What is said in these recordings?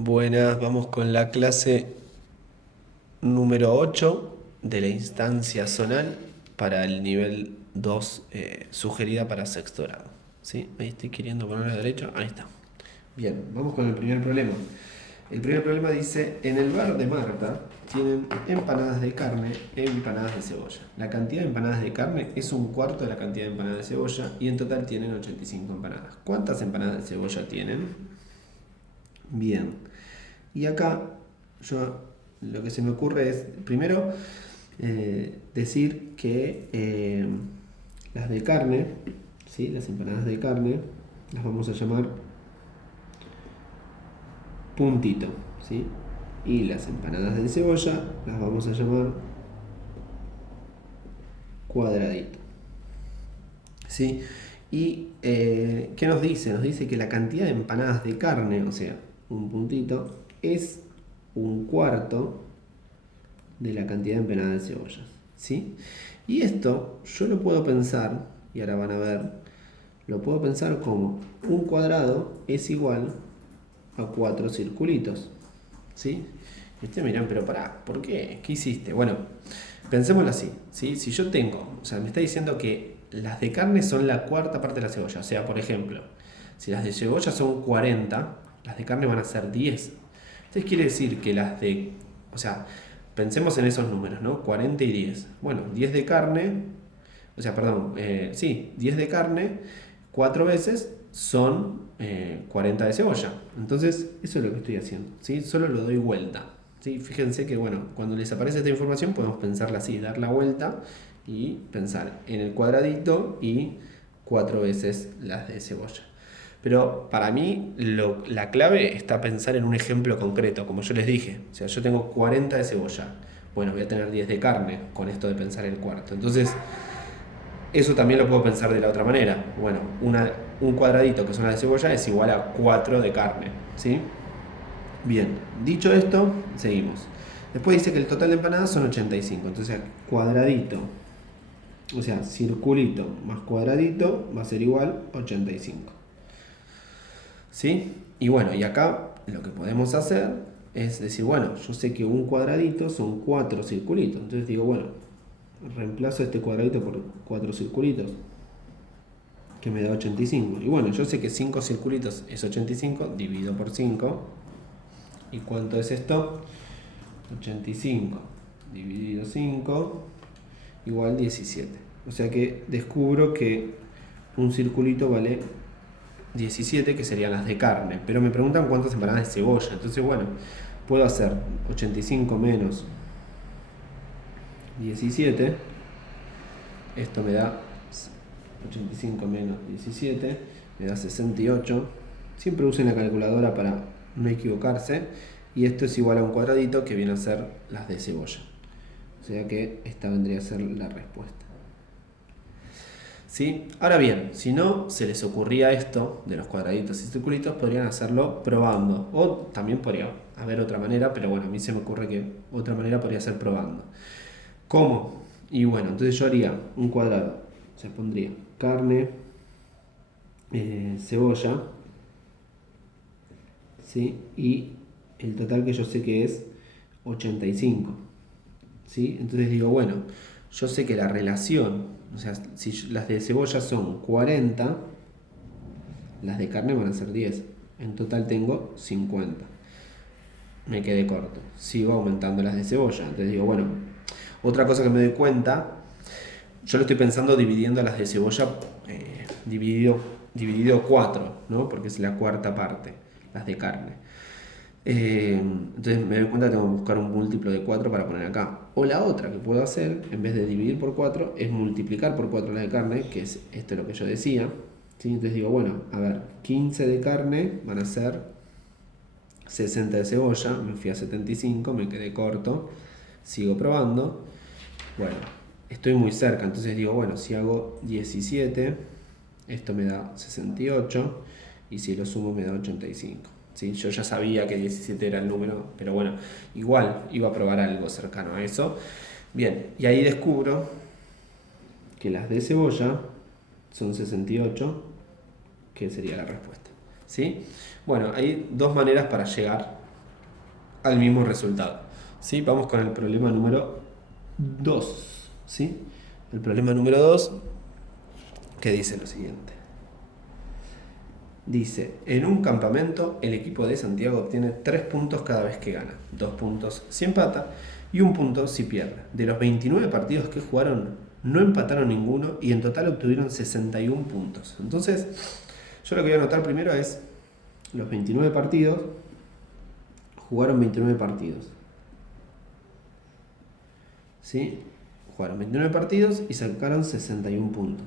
Buenas, vamos con la clase número 8 de la instancia zonal para el nivel 2 sugerida para sexto grado. ¿Sí? Ahí estoy queriendo poner a la derecha, ahí está. Bien, vamos con el primer problema. El primer problema dice, en el bar de Marta tienen empanadas de carne e empanadas de cebolla. La cantidad de empanadas de carne es un cuarto de la cantidad de empanadas de cebolla y en total tienen 85 empanadas. ¿Cuántas empanadas de cebolla tienen? Bien. Y acá yo lo que se me ocurre es, primero, decir que las de carne, ¿sí? Las empanadas de carne, las vamos a llamar puntito, ¿sí? Y las empanadas de cebolla las vamos a llamar cuadradito, ¿sí? Y ¿qué nos dice? Nos dice que la cantidad de empanadas de carne, o sea, un puntito, es un cuarto de la cantidad de empanadas de cebollas, ¿sí? Y esto yo lo puedo pensar, y ahora van a ver, lo puedo pensar como un cuadrado es igual a 4 circulitos, ¿sí? Y ustedes me dirán, pero pará, ¿por qué? ¿Qué hiciste? Bueno, pensémoslo así, ¿sí? Si yo tengo, o sea, me está diciendo que las de carne son la cuarta parte de la cebolla, o sea, por ejemplo, si las de cebolla son 40, las de carne van a ser 10. Entonces quiere decir que las de, o sea, pensemos en esos números, ¿no? 40 y 10. Bueno, 10 de carne, o sea, perdón, sí, 10 de carne, 4 veces son 40 de cebolla. Entonces, eso es lo que estoy haciendo, ¿sí? Solo lo doy vuelta, ¿sí? Fíjense que, bueno, cuando les aparece esta información podemos pensarla así, dar la vuelta y pensar en el cuadradito y 4 veces las de cebolla. Pero para mí la clave está pensar en un ejemplo concreto, como yo les dije. O sea, yo tengo 40 de cebolla. Bueno, voy a tener 10 de carne con esto de pensar el cuarto. Entonces, eso también lo puedo pensar de la otra manera. Bueno, un cuadradito que son las de cebolla es igual a 4 de carne. ¿Sí? Bien, dicho esto, seguimos. Después dice que el total de empanadas son 85. Entonces, cuadradito, o sea, circulito más cuadradito va a ser igual a 85. ¿Sí? Y bueno, y acá lo que podemos hacer es decir, bueno, yo sé que un cuadradito son 4 circulitos. Entonces digo, bueno, reemplazo este cuadradito por 4 circulitos, que me da 85. Y bueno, yo sé que 5 circulitos es 85, divido por 5. ¿Y cuánto es esto? 85 dividido 5 igual 17. O sea que descubro que un circulito vale 17, que serían las de carne. Pero me preguntan cuántas empanadas de cebolla. Entonces, bueno, puedo hacer 85 menos 17. Esto me da 85 menos 17, me da 68. Siempre usen la calculadora para no equivocarse. Y esto es igual a un cuadradito, que viene a ser las de cebolla. O sea que esta vendría a ser la respuesta. ¿Sí? Ahora bien, si no se les ocurría esto de los cuadraditos y circulitos, podrían hacerlo probando. O también podría haber otra manera, pero bueno, a mí se me ocurre que otra manera podría ser probando. ¿Cómo? Y bueno, entonces yo haría un cuadrado. Se pondría carne, cebolla, ¿sí? Y el total que yo sé que es 85. ¿Sí? Entonces digo, bueno, yo sé que la relación, o sea, si las de cebolla son 40, las de carne van a ser 10. En total tengo 50. Me quedé corto. Sigo aumentando las de cebolla. Entonces digo, bueno, otra cosa que me doy cuenta, yo lo estoy pensando dividiendo las de cebolla dividido 4, ¿no? Porque es la cuarta parte, las de carne. Entonces me doy cuenta que tengo que buscar un múltiplo de 4 para poner acá. O la otra que puedo hacer, en vez de dividir por 4, es multiplicar por 4 la de carne, que es esto lo que yo decía. ¿Sí? Entonces digo, bueno, a ver, 15 de carne van a ser 60 de cebolla, me fui a 75, me quedé corto, sigo probando. Bueno, estoy muy cerca, entonces digo, bueno, si hago 17, esto me da 68, y si lo sumo me da 85. ¿Sí? Yo ya sabía que 17 era el número, pero bueno, igual iba a probar algo cercano a eso. Bien, y ahí descubro que las de cebolla son 68, que sería la respuesta. ¿Sí? Bueno, hay dos maneras para llegar al mismo resultado. ¿Sí? Vamos con el problema número 2. ¿Sí? El problema número 2 que dice lo siguiente. Dice, en un campamento el equipo de Santiago obtiene 3 puntos cada vez que gana, 2 puntos si empata y 1 punto si pierde. De los 29 partidos que jugaron, no empataron ninguno y en total obtuvieron 61 puntos. Entonces, yo lo que voy a anotar primero es los 29 partidos, jugaron 29 partidos. ¿Sí? Jugaron 29 partidos y sacaron 61 puntos.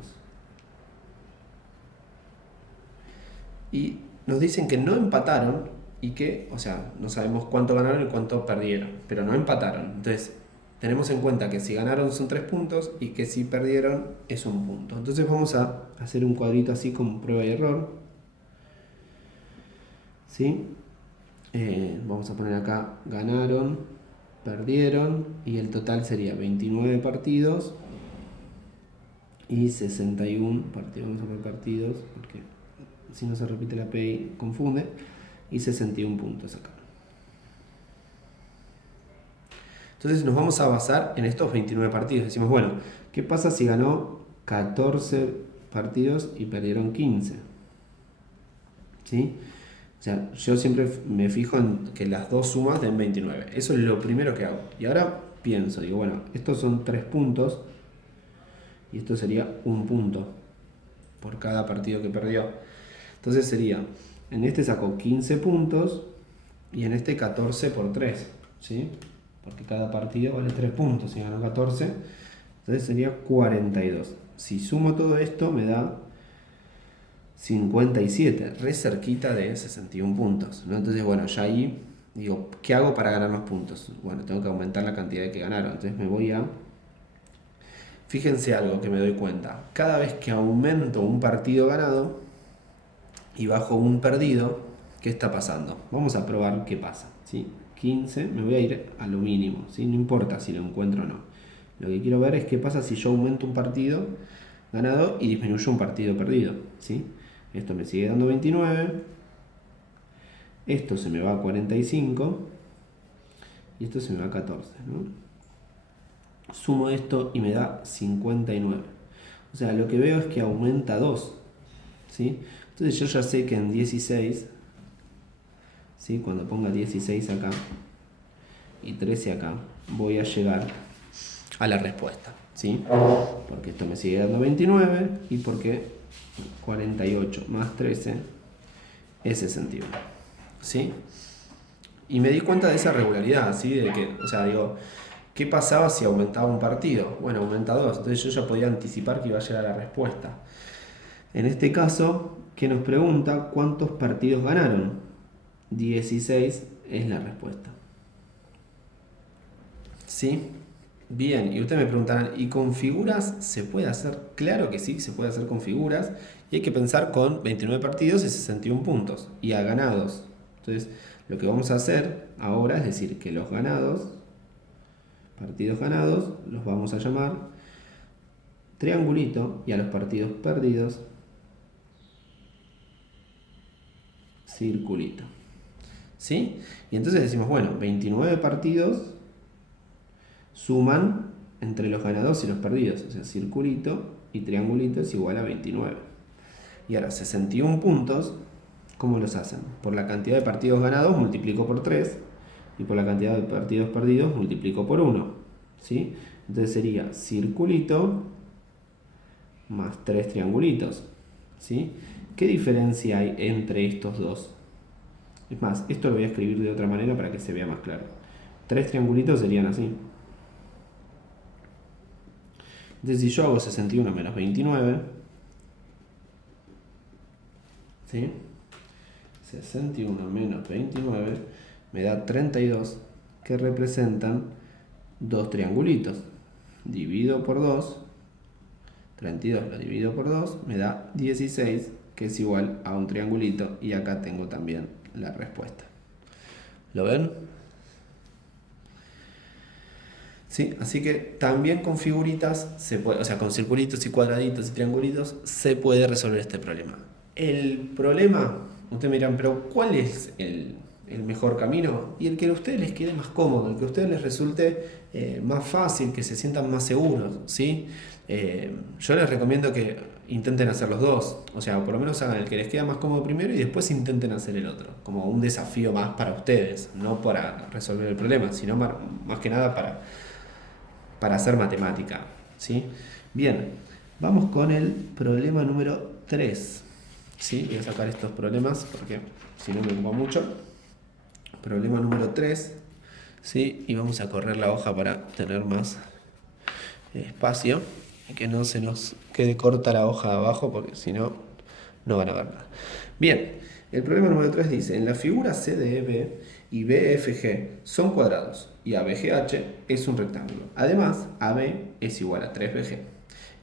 Y nos dicen que no empataron y que, o sea, no sabemos cuánto ganaron y cuánto perdieron, pero no empataron. Entonces, tenemos en cuenta que si ganaron son 3 puntos y que si perdieron es 1 punto. Entonces vamos a hacer un cuadrito así con prueba y error. ¿Sí? Vamos a poner acá ganaron, perdieron y el total sería 29 partidos y 61 partidos. Vamos a poner partidos porque si no se repite la P y confunde, y 61 puntos acá. Entonces nos vamos a basar en estos 29 partidos. Decimos, bueno, ¿qué pasa si ganó 14 partidos y perdieron 15? ¿Sí? O sea, yo siempre me fijo en que las dos sumas den 29. Eso es lo primero que hago. Y ahora pienso, digo, bueno, estos son 3 puntos y esto sería 1 punto por cada partido que perdió. Entonces sería, en este saco 15 puntos y en este 14 por 3, ¿sí? Porque cada partido vale 3 puntos, si ganó 14, entonces sería 42. Si sumo todo esto me da 57, re cerquita de 61 puntos, ¿no? Entonces, bueno, ya ahí digo, ¿qué hago para ganar más puntos? Bueno, tengo que aumentar la cantidad de que ganaron, entonces me voy a... Fíjense algo que me doy cuenta, cada vez que aumento un partido ganado y bajo un perdido, ¿qué está pasando? Vamos a probar qué pasa, ¿sí? 15, me voy a ir a lo mínimo, ¿sí? No importa si lo encuentro o no. Lo que quiero ver es qué pasa si yo aumento un partido ganado y disminuyo un partido perdido, ¿sí? Esto me sigue dando 29, esto se me va a 45 y esto se me va a 14, ¿no? Sumo esto y me da 59. O sea, lo que veo es que aumenta 2, ¿sí? Entonces yo ya sé que en 16, ¿sí? Cuando ponga 16 acá y 13 acá, voy a llegar a la respuesta, ¿sí? Porque esto me sigue dando 29 y porque 48 más 13 es 61, ¿sí? Y me di cuenta de esa regularidad, ¿sí? De que, o sea, digo, ¿qué pasaba si aumentaba un partido? Bueno, aumenta 2, entonces yo ya podía anticipar que iba a llegar a la respuesta. En este caso, que nos pregunta cuántos partidos ganaron. 16 es la respuesta. ¿Sí? Bien, y ustedes me preguntarán, ¿y con figuras se puede hacer? Claro que sí, se puede hacer con figuras. Y hay que pensar con 29 partidos y 61 puntos. Y a ganados. Entonces, lo que vamos a hacer ahora es decir que los ganados, partidos ganados, los vamos a llamar triangulito. Y a los partidos perdidos, circulito. ¿Sí? Y entonces decimos, bueno, 29 partidos suman entre los ganados y los perdidos. O sea, circulito y triangulito es igual a 29. Y ahora, 61 puntos, ¿cómo los hacen? Por la cantidad de partidos ganados multiplico por 3 y por la cantidad de partidos perdidos multiplico por 1. ¿Sí? Entonces sería circulito más 3 triangulitos. ¿Sí? ¿Qué diferencia hay entre estos dos? Es más, esto lo voy a escribir de otra manera para que se vea más claro. 3 triangulitos serían así. Entonces si yo hago 61 menos 29, ¿sí? 61 menos 29 me da 32, que representan 2 triangulitos. Divido por 2, 32 lo divido por 2, me da 16, que es igual a un triangulito, y acá tengo también la respuesta. ¿Lo ven? ¿Sí? Así que también con figuritas se puede, o sea, con circulitos y cuadraditos y triangulitos se puede resolver este problema. El problema, ustedes me dirán, pero ¿cuál es el el mejor camino y el que a ustedes les quede más cómodo, el que a ustedes les resulte más fácil, que se sientan más seguros, ¿sí? Yo les recomiendo que intenten hacer los dos, o sea, por lo menos hagan el que les queda más cómodo primero y después intenten hacer el otro, como un desafío más para ustedes, no para resolver el problema, sino más que nada para hacer matemática, ¿sí? Bien, vamos con el problema número 3. ¿Sí? Voy a sacar estos problemas porque si no me ocupa mucho. Problema número 3. ¿Sí? Y vamos a correr la hoja para tener más espacio y que no se nos quede corta la hoja de abajo porque si no, no van a ver nada. Bien, el problema número 3 dice: en la figura CDEB y BFG son cuadrados y ABGH es un rectángulo. Además, AB es igual a 3BG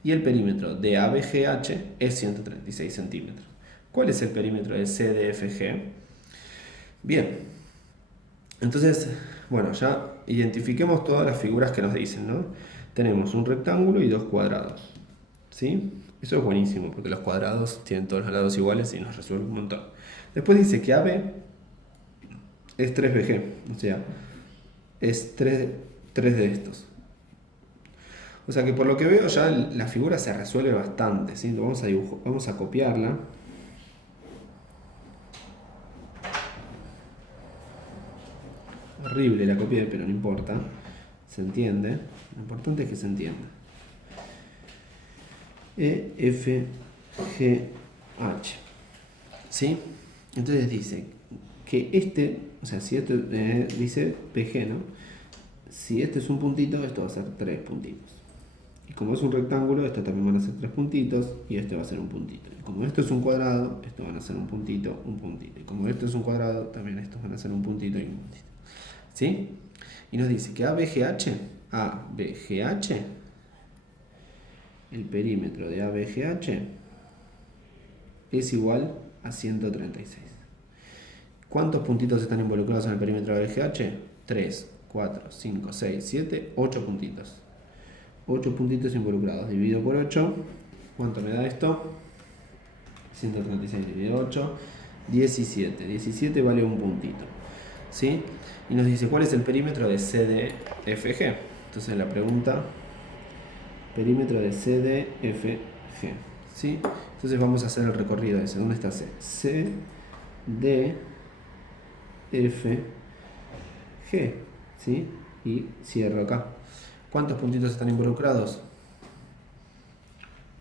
y el perímetro de ABGH es 136 centímetros. ¿Cuál es el perímetro de CDFG? Bien, entonces, bueno, ya identifiquemos todas las figuras que nos dicen, ¿no? Tenemos un rectángulo y dos cuadrados, ¿sí? Eso es buenísimo porque los cuadrados tienen todos los lados iguales y nos resuelve un montón. Después dice que AB es 3BG, o sea, es 3 de estos. O sea que por lo que veo ya la figura se resuelve bastante, ¿sí? Vamos a copiarla. Horrible la copié, pero no importa. Se entiende. Lo importante es que se entienda. E, F, G, H. ¿Sí? Entonces dice que o sea, si esto dice PG, ¿no? Si este es un puntito, esto va a ser 3 puntitos. Y como es un rectángulo, esto también van a ser 3 puntitos y este va a ser un puntito. Y como esto es un cuadrado, esto van a ser un puntito, un puntito. Y como esto es un cuadrado, también estos van a ser un puntito y un puntito. ¿Sí? Y nos dice que ABGH, el perímetro de ABGH es igual a 136. ¿Cuántos puntitos están involucrados en el perímetro de ABGH? 3, 4, 5, 6, 7, 8 puntitos. 8 puntitos involucrados. Dividido por 8. ¿Cuánto me da esto? 136 dividido 8. 17. 17 vale un puntito. ¿Sí? Y nos dice cuál es el perímetro de CDFG. Entonces la pregunta, perímetro de CDFG. ¿Sí? Entonces vamos a hacer el recorrido ese. ¿Dónde está C? CDFG. ¿Sí? Y cierro acá. ¿Cuántos puntitos están involucrados?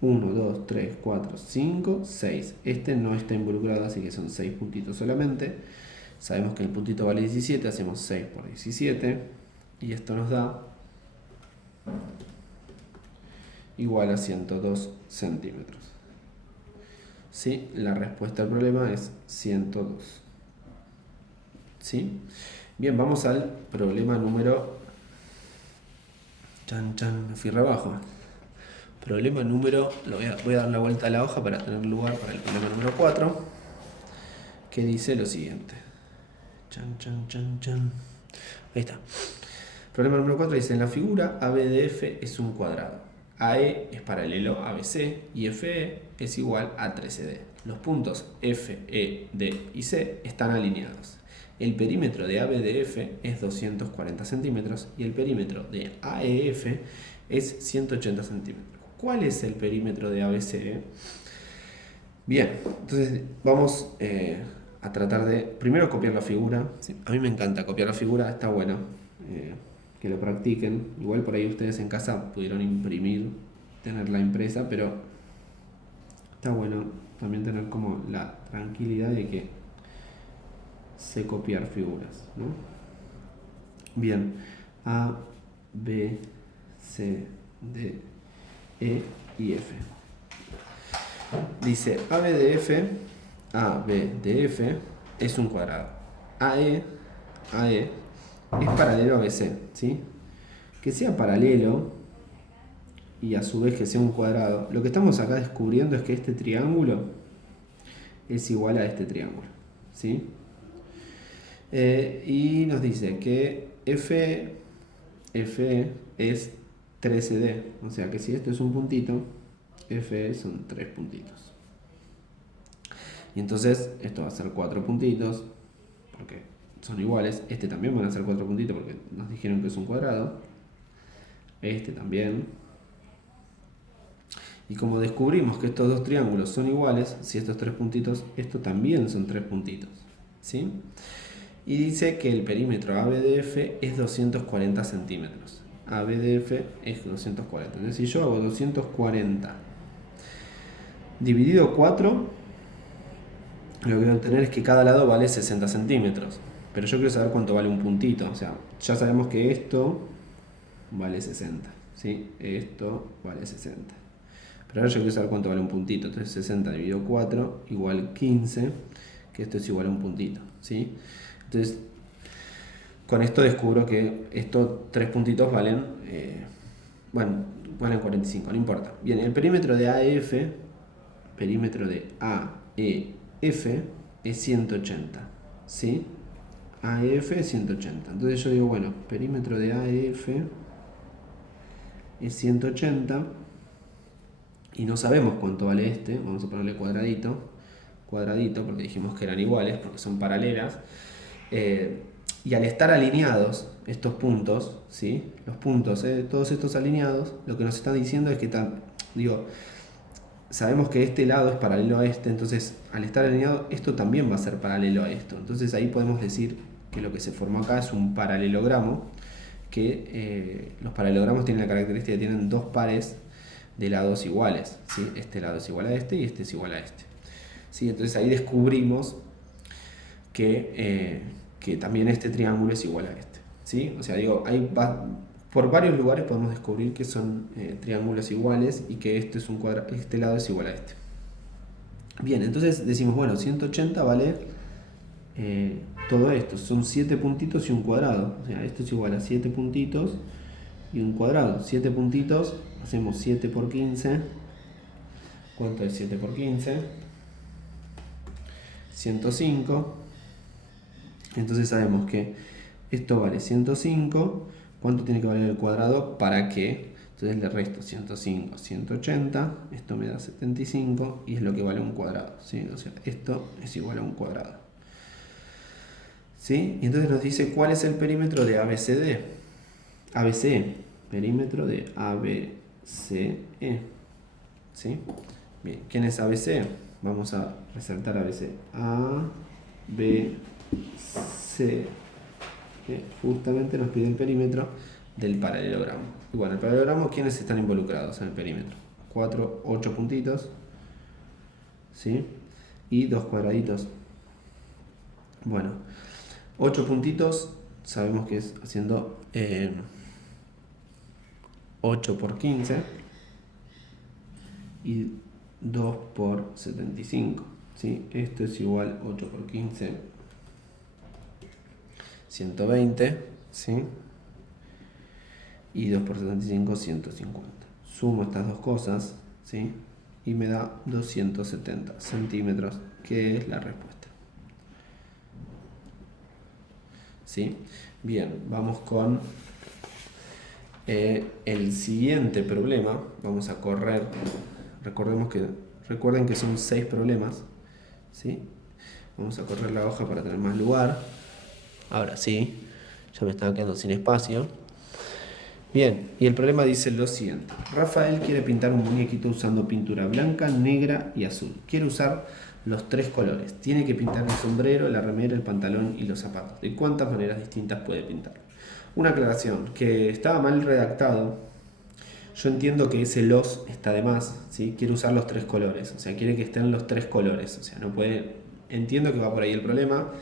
1, 2, 3, 4, 5, 6. Este no está involucrado, así que son 6 puntitos solamente. Sabemos que el puntito vale 17, hacemos 6 por 17. Y esto nos da igual a 102 centímetros. ¿Sí? La respuesta al problema es 102. ¿Sí? Bien, vamos al problema número... me fui rebajo. Problema número... Voy a dar la vuelta a la hoja para tener lugar para el problema número 4, que dice lo siguiente. Ahí está. Problema número 4 dice: en la figura ABDF es un cuadrado. AE es paralelo a ABC y FE es igual a 13D. Los puntos F, E, D y C están alineados. El perímetro de ABDF es 240 centímetros y el perímetro de AEF es 180 centímetros. ¿Cuál es el perímetro de ABCE? Bien, entonces vamos a tratar de primero copiar la figura. Sí, a mí me encanta copiar la figura, está bueno que lo practiquen. Igual por ahí ustedes en casa pudieron imprimir, tener la impresa, pero está bueno también tener como la tranquilidad de que sé copiar figuras, ¿no? Bien, A, B, C, D, E y F. Dice ABDF es un cuadrado. AE es paralelo a BC, ¿sí? Que sea paralelo y a su vez que sea un cuadrado. Lo que estamos acá descubriendo es que este triángulo es igual a este triángulo, ¿sí? Y nos dice que FE es 13D, o sea que si esto es un puntito, FE son 3 puntitos. Y entonces esto va a ser 4 puntitos, porque son iguales. Este también van a ser 4 puntitos porque nos dijeron que es un cuadrado. Este también. Y como descubrimos que estos dos triángulos son iguales, si estos 3 puntitos, estos también son 3 puntitos. ¿Sí? Y dice que el perímetro ABDF es 240 centímetros. ABDF es 240. Entonces, si yo hago 240 dividido 4, lo que voy a obtener es que cada lado vale 60 centímetros. Pero yo quiero saber cuánto vale un puntito. O sea, ya sabemos que esto vale 60. ¿Sí? Esto vale 60. Pero ahora yo quiero saber cuánto vale un puntito. Entonces 60 dividido 4 igual 15. Que esto es igual a un puntito. ¿Sí? Entonces, con esto descubro que estos 3 puntitos valen, valen 45, no importa. Bien, el perímetro de AEF es 180, ¿sí? AEF es 180. Entonces yo digo, bueno, perímetro de AEF es 180 y no sabemos cuánto vale este. Vamos a ponerle cuadradito, porque dijimos que eran iguales, porque son paralelas. Y al estar alineados estos puntos, ¿sí? Los puntos, todos estos alineados, lo que nos están diciendo es que sabemos que este lado es paralelo a este, entonces al estar alineado esto también va a ser paralelo a esto. Entonces ahí podemos decir que lo que se formó acá es un paralelogramo, que los paralelogramos tienen la característica de que tienen dos pares de lados iguales, ¿sí? Este lado es igual a este y este es igual a este. ¿Sí? Entonces ahí descubrimos que también este triángulo es igual a este. ¿Sí? O sea, por varios lugares podemos descubrir que son triángulos iguales y que este lado es igual a este. Bien, entonces decimos, bueno, 180 vale todo esto. Son 7 puntitos y un cuadrado. O sea, esto es igual a 7 puntitos y un cuadrado. 7 puntitos, hacemos 7 por 15. ¿Cuánto es 7 por 15? 105. Entonces sabemos que esto vale 105. ¿Cuánto tiene que valer el cuadrado para qué? Entonces le resto 105, 180. Esto me da 75 y es lo que vale un cuadrado. ¿Sí? O sea, esto es igual a un cuadrado. ¿Sí? Y entonces nos dice cuál es el perímetro de ABCD. ABCE. Perímetro de ABCE. ¿Sí? Bien, ¿quién es ABC? Vamos a resaltar ABC. A, B, C. Justamente nos pide el perímetro del paralelogramo. Y bueno, el paralelogramo, ¿quiénes están involucrados en el perímetro? 8 puntitos. ¿Sí? Y 2 cuadraditos. Bueno, 8 puntitos, sabemos que es haciendo 8 por 15 y 2 por 75. ¿Sí? Esto es igual 8 por 15, 120. ¿Sí? Y 2 por 75, 150. Sumo estas dos cosas, ¿sí? Y me da 270 centímetros, que es la respuesta. ¿Sí? Bien, vamos con el siguiente problema. Vamos a correr. Recuerden que son 6 problemas. ¿Sí? Vamos a correr la hoja para tener más lugar. Ahora sí, ya me estaba quedando sin espacio. Bien, y el problema dice lo siguiente. Rafael quiere pintar un muñequito usando pintura blanca, negra y azul. Quiere usar los 3 colores. Tiene que pintar el sombrero, la remera, el pantalón y los zapatos. ¿De cuántas maneras distintas puede pintar? Una aclaración, que estaba mal redactado. Yo entiendo que ese los está de más, ¿sí? Quiere usar los 3 colores, o sea, quiere que estén los 3 colores. O sea, no puede... Entiendo que va por ahí el problema.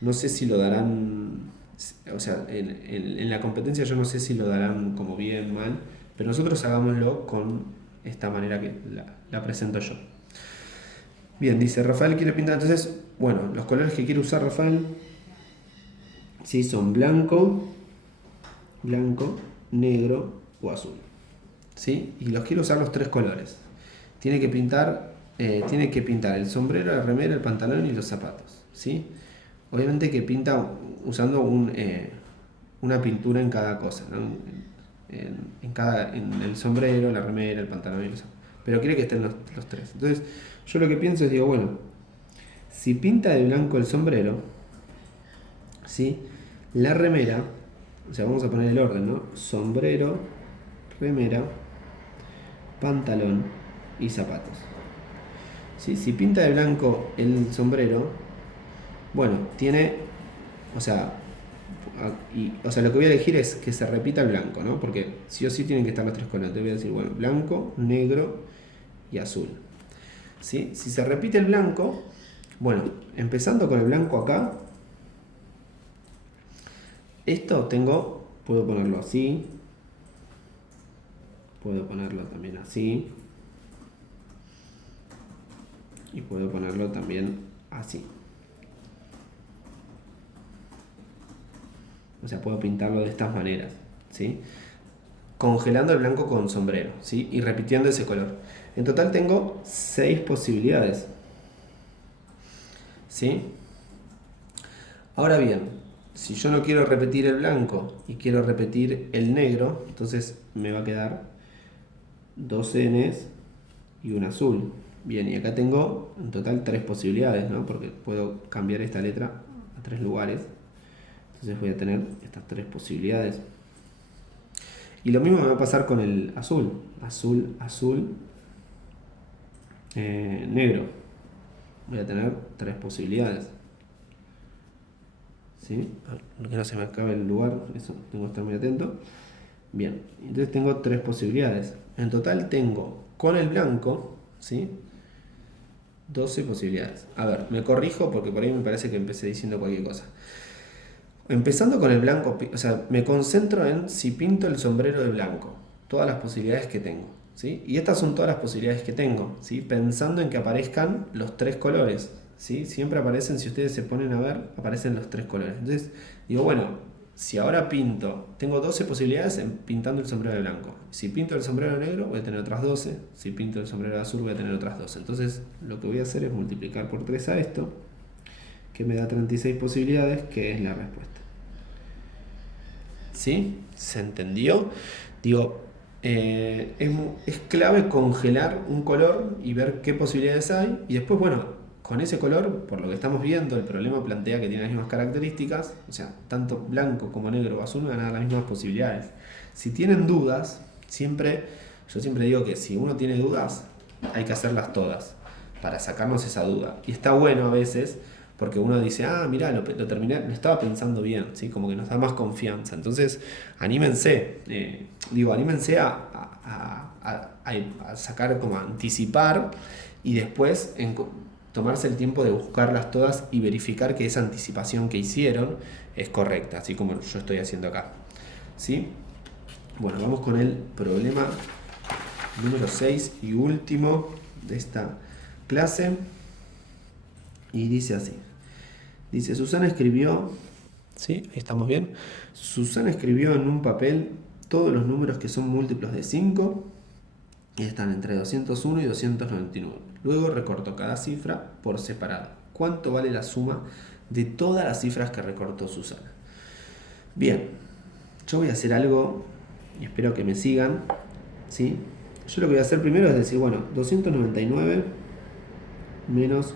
No sé si lo darán... O sea, en la competencia yo no sé si lo darán como bien, mal, pero nosotros hagámoslo con esta manera que la presento yo. Bien, dice Rafael quiere pintar, entonces, bueno, los colores que quiere usar Rafael, sí, son blanco, negro o azul. ¿Sí? Y los quiere usar los 3 colores. Tiene que pintar el sombrero, la remera, el pantalón y los zapatos. ¿Sí? Obviamente que pinta usando una pintura en cada cosa, ¿no? En el sombrero, la remera, el pantalón y los zapatos. Pero quiere que estén los 3. Entonces, yo lo que pienso es, digo, bueno, si pinta de blanco el sombrero, ¿sí? La remera, o sea, vamos a poner el orden, ¿no? Sombrero, remera, pantalón y zapatos. ¿Sí? Si pinta de blanco el sombrero, bueno, tiene, o sea, o sea, lo que voy a elegir es que se repita el blanco, ¿no? Porque sí o sí tienen que estar los tres colores. Te voy a decir, bueno, blanco, negro y azul. ¿Sí? Si se repite el blanco, bueno, empezando con el blanco acá, esto puedo ponerlo así, puedo ponerlo también así, y puedo ponerlo también así. O sea, puedo pintarlo de estas maneras, ¿sí? Congelando el blanco con sombrero, ¿sí? Y repitiendo ese color. En total tengo 6 posibilidades, ¿sí? Ahora bien, si yo no quiero repetir el blanco y quiero repetir el negro, entonces me va a quedar 2 Ns y un azul. Bien, y acá tengo en total 3 posibilidades, ¿no? Porque puedo cambiar esta letra a 3 lugares. Entonces voy a tener estas 3 posibilidades. Y lo mismo me va a pasar con el azul. Azul, azul, negro. Voy a tener 3 posibilidades. ¿Sí? Que no se me acabe el lugar, eso tengo que estar muy atento. Bien, entonces tengo 3 posibilidades. En total tengo con el blanco, ¿sí? 12 posibilidades. A ver, me corrijo porque por ahí me parece que empecé diciendo cualquier cosa. Empezando con el blanco, o sea, me concentro en si pinto el sombrero de blanco, todas las posibilidades que tengo, ¿sí? Y estas son todas las posibilidades que tengo, ¿sí? Pensando en que aparezcan los 3 colores, ¿sí? Siempre aparecen, si ustedes se ponen a ver, aparecen los 3 colores. Entonces, digo, bueno, si ahora tengo 12 posibilidades en pintando el sombrero de blanco. Si pinto el sombrero negro, voy a tener otras 12. Si pinto el sombrero de azul, voy a tener otras 12. Entonces, lo que voy a hacer es multiplicar por 3 a esto, que me da 36 posibilidades, que es la respuesta. ¿Sí? ¿Se entendió? Digo, es clave congelar un color y ver qué posibilidades hay. Y después, bueno, con ese color, por lo que estamos viendo, el problema plantea que tiene las mismas características. O sea, tanto blanco como negro o azul van a dar las mismas posibilidades. Si tienen dudas, yo siempre digo que si uno tiene dudas, hay que hacerlas todas para sacarnos esa duda. Y está bueno a veces porque uno dice, ah, mirá, lo terminé, lo estaba pensando bien, ¿sí? Como que nos da más confianza. Entonces, anímense, anímense a sacar, como a anticipar y después tomarse el tiempo de buscarlas todas y verificar que esa anticipación que hicieron es correcta, así como yo estoy haciendo acá. ¿Sí? Bueno, vamos con el problema número 6 y último de esta clase. Y dice así. Dice, Susana escribió, ¿sí? Ahí estamos bien. Susana escribió en un papel todos los números que son múltiplos de 5 y están entre 201 y 299. Luego recortó cada cifra por separado. ¿Cuánto vale la suma de todas las cifras que recortó Susana? Bien, yo voy a hacer algo y espero que me sigan, ¿sí? Yo lo que voy a hacer primero es decir, bueno, 299 menos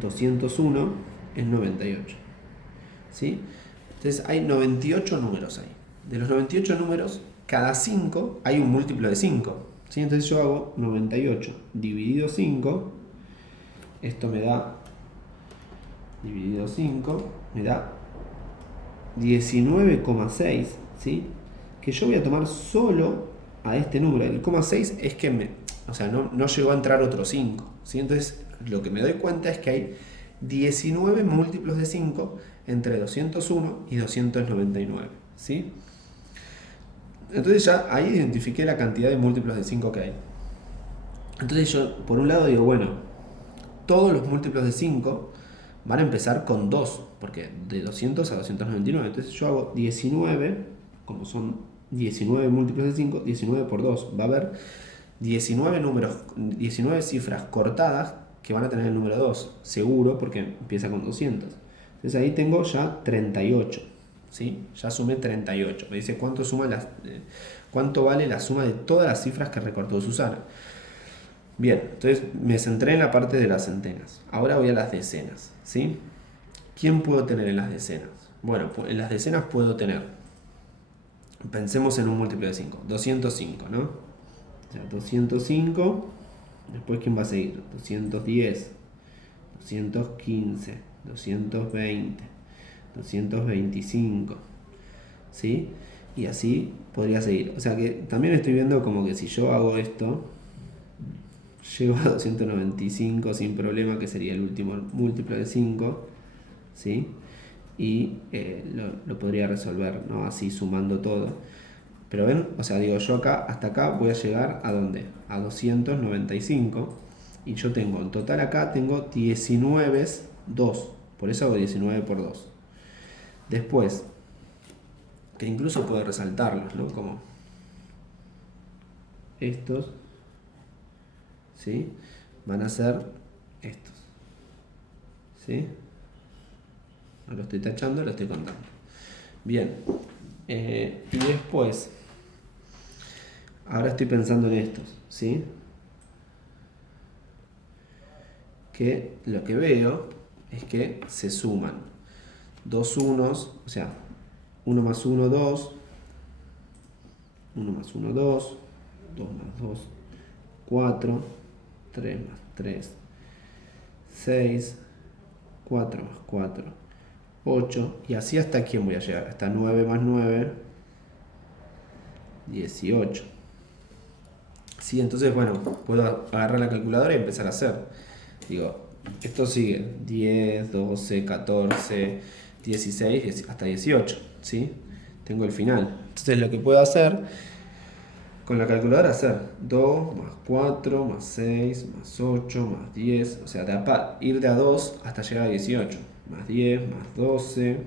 201 es 98, ¿sí? Entonces hay 98 números ahí. De los 98 números, cada 5 hay un múltiplo de 5, ¿sí? Entonces yo hago 98 dividido 5, esto me da, dividido 5, me da 19,6, ¿sí? Que yo voy a tomar solo a este número. El 0,6 es que no llegó a entrar otro 5, ¿sí? Entonces lo que me doy cuenta es que hay 19 múltiplos de 5 entre 201 y 299, ¿sí? Entonces ya ahí identifiqué la cantidad de múltiplos de 5 que hay. Entonces yo, por un lado, digo, bueno, todos los múltiplos de 5 van a empezar con 2, porque de 200 a 299. Entonces yo hago 19, como son 19 múltiplos de 5, 19 por 2. Va a haber 19 números, 19 cifras cortadas que van a tener el número 2, seguro, porque empieza con 200. Entonces ahí tengo ya 38, ¿sí? Ya sumé 38. Me dice cuánto vale la suma de todas las cifras que recortó Susana. Bien, entonces me centré en la parte de las centenas. Ahora voy a las decenas, ¿sí? ¿quién puedo tener en las decenas? Bueno, en las decenas puedo tener, pensemos en un múltiplo de 5, 205, ¿no? O sea, 205, después ¿quién va a seguir? 210, 215, 220, 225, ¿sí? Y así podría seguir. O sea que también estoy viendo como que si yo hago esto, llego a 295 sin problema, que sería el último múltiplo de 5, ¿sí? Y lo podría resolver, ¿no? Así sumando todo. Pero ven, o sea, digo, yo acá, hasta acá voy a llegar a ¿dónde? A 295. Y yo tengo, en total acá tengo 19, 2. Por eso hago 19 por 2. Después, que incluso puedo resaltarlos, ¿no? Como estos, ¿sí? Van a ser estos, ¿sí? No lo estoy tachando, lo estoy contando. Bien. Y después, ahora estoy pensando en estos, ¿sí? Que lo que veo es que se suman dos unos, o sea, 1 más 1, 2, 1 más 1, 2, 2 más 2, 4, 3 más 3, 6, 4 más 4, 8, y así hasta quién voy a llegar, hasta 9 más 9, 18. Sí, entonces, bueno, puedo agarrar la calculadora y empezar a hacer. Digo, esto sigue 10, 12, 14, 16, hasta 18, ¿sí? Tengo el final. Entonces lo que puedo hacer con la calculadora es hacer 2 más 4 más 6 más 8 más 10, o sea, ir de a 2 hasta llegar a 18, más 10 más 12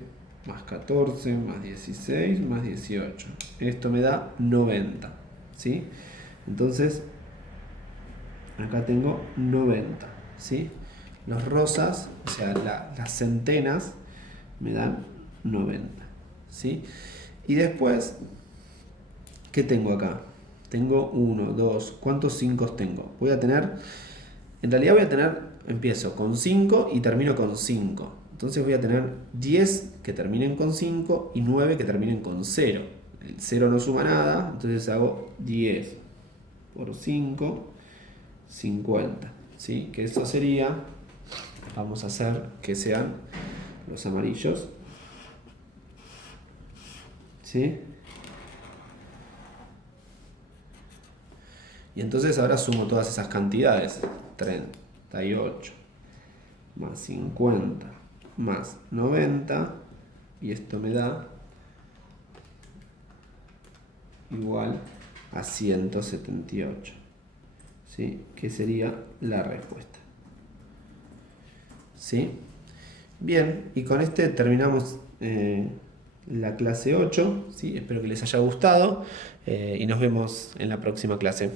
más 14 más 16 más 18. Esto me da 90, ¿sí? Entonces, acá tengo 90, ¿sí? Los rosas, o sea, las centenas, me dan 90, ¿sí? Y después, ¿qué tengo acá? Tengo 1, 2, ¿cuántos 5 tengo? Voy a tener, en realidad voy a tener, empiezo con 5 y termino con 5. Entonces voy a tener 10 que terminen con 5 y 9 que terminen con 0. El 0 no suma nada, entonces hago 10 por 5, 50, ¿sí? Que eso sería, vamos a hacer que sean los amarillos, ¿sí? Y entonces ahora sumo todas esas cantidades, 38 más 50 más 90, y esto me da igual a 178, ¿sí? Que sería la respuesta, ¿sí? Bien, y con este terminamos la clase 8, ¿sí? Espero que les haya gustado y nos vemos en la próxima clase.